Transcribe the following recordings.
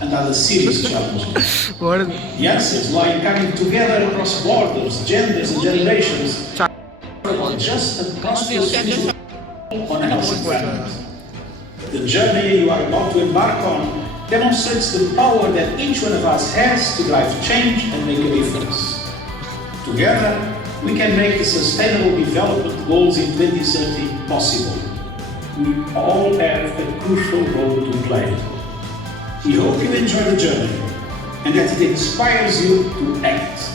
And other serious challenges. The answers lie coming together across borders, genders, and generations. Just a prosperous on health and families. The journey you are about to embark on demonstrates the power that each one of us has to drive change and make a difference. Together, we can make the Sustainable Development Goals in 2030 possible. We all have a crucial role to play. We hope you enjoy the journey and that it inspires you to act.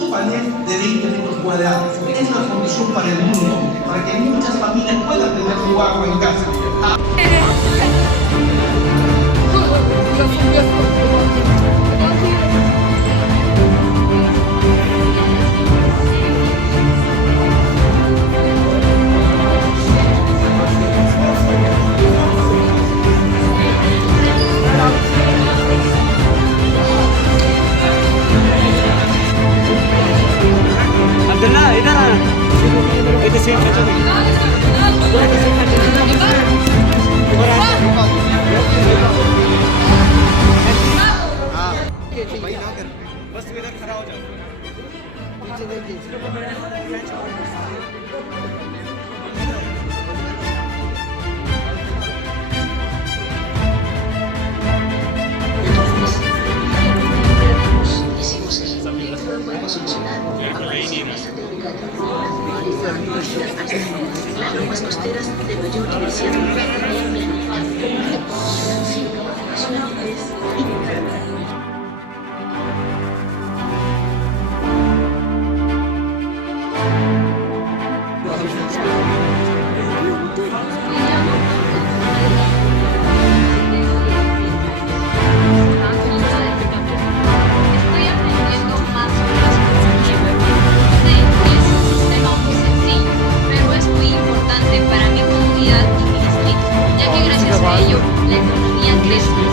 Un panel de 20 metros cuadrados. Es una condición para el mundo, para que muchas familias puedan tener su agua en casa. las aguas costeras de mayor diversidad del planeta. Sí, es una avidez increíble. Para mi comunidad y mi distrito, ya que gracias a ello la economía crece.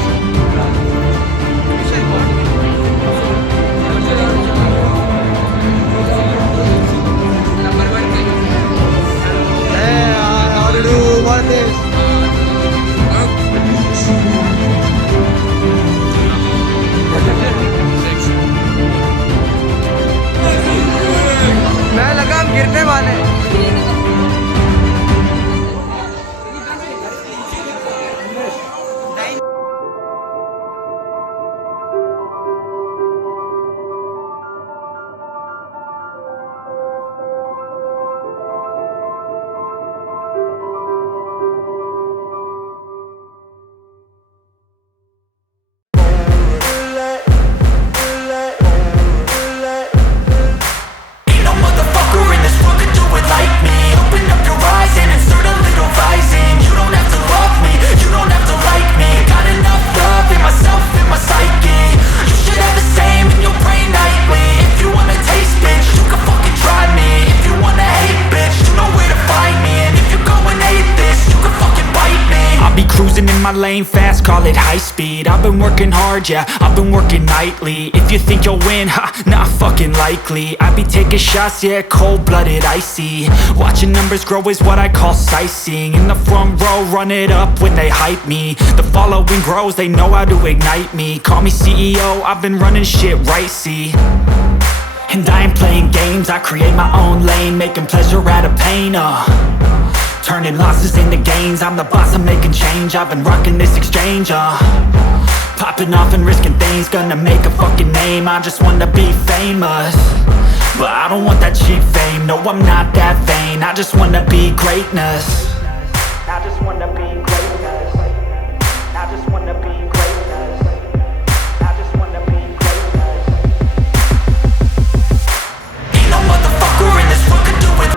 How to do what is this? मैं लगा हम गिरने वाले हैं। Cruising in my lane fast, call it high speed. I've been working hard, yeah, I've been working nightly. If you think you'll win, ha, not fucking likely. I be taking shots, yeah, cold-blooded, icy. Watching numbers grow is what I call sightseeing. In the front row, run it up when they hype me. The following grows, they know how to ignite me. Call me CEO, I've been running shit right, see. And I ain't playing games, I create my own lane, making pleasure out of pain, turning losses into gains. I'm the boss, I'm making change. I've been rocking this exchange, popping off and risking things. Gonna make a fucking name, I just wanna be famous. But I don't want that cheap fame, no I'm not that vain. I just wanna be greatness. I just wanna be greatness. I just wanna be greatness. I just wanna be greatness. Ain't no motherfucker in this world can do it.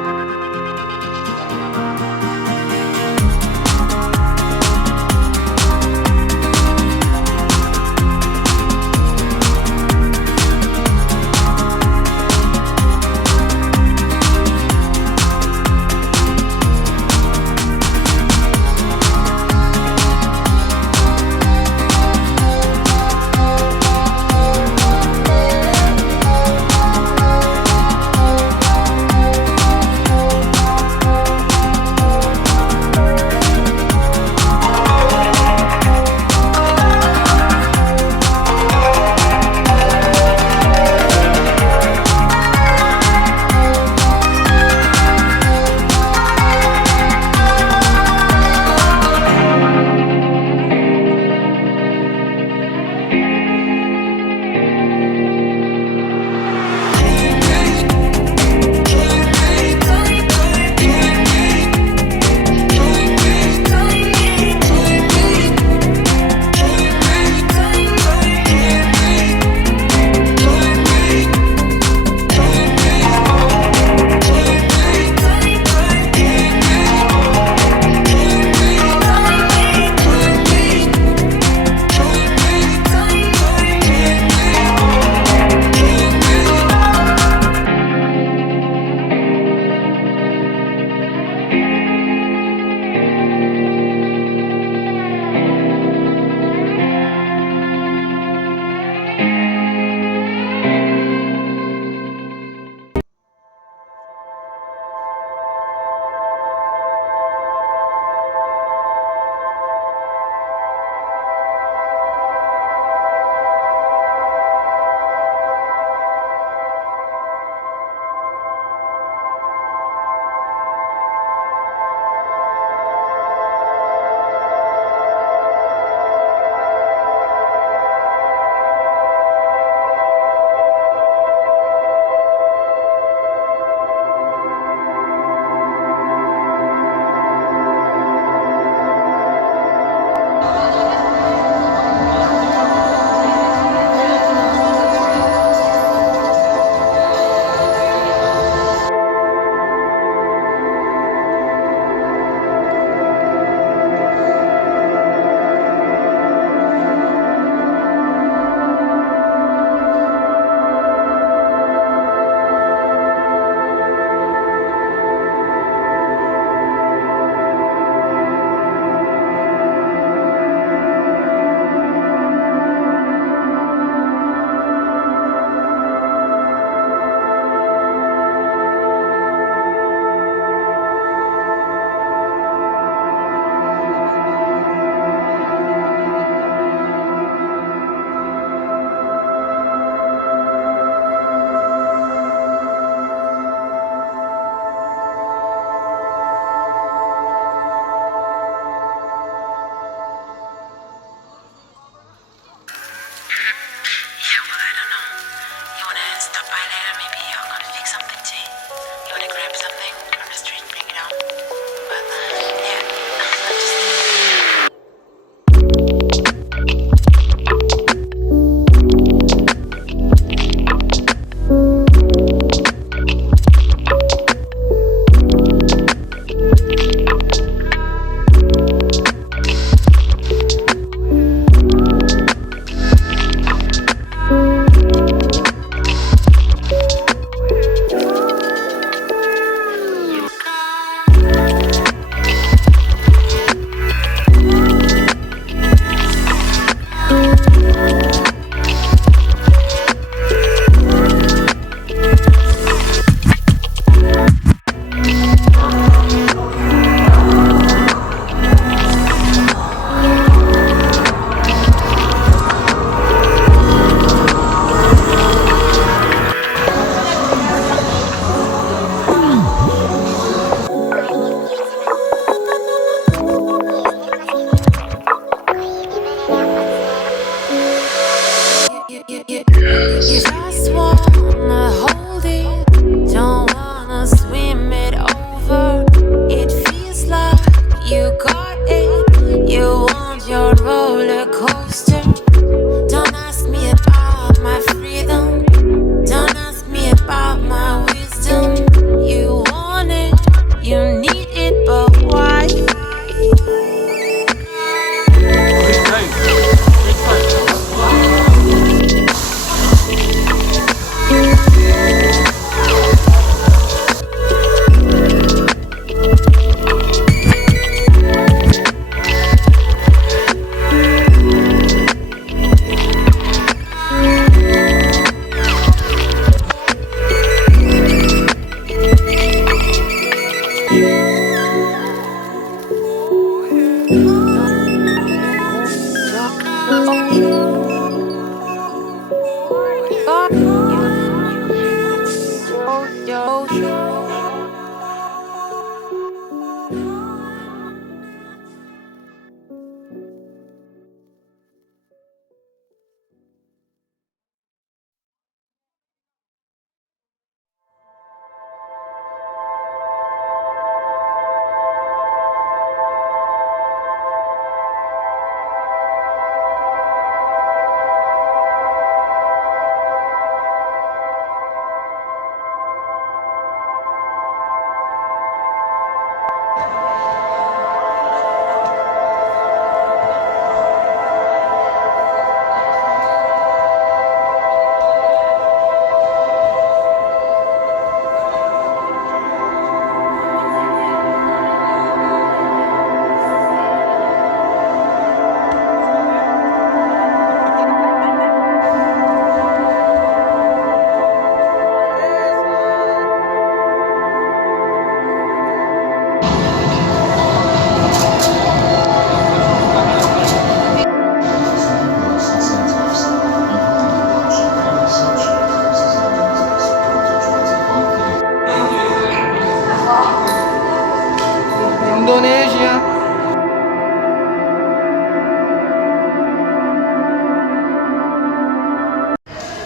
Indonesia.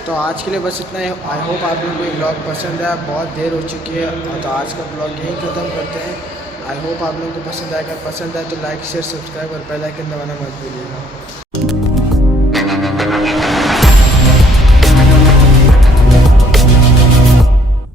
तो आज के लिए बस इतना ही। I hope आप लोगों को ये ब्लॉग पसंद आया। बहुत देर हो चुकी है तो आज का ब्लॉग यहीं ख़त्म करते हैं। आई होप आप लोगों को पसंद आएगा। पसंद आए तो लाइक शेयर सब्सक्राइब और बेल आइकन दबाना मत भूलिएगा।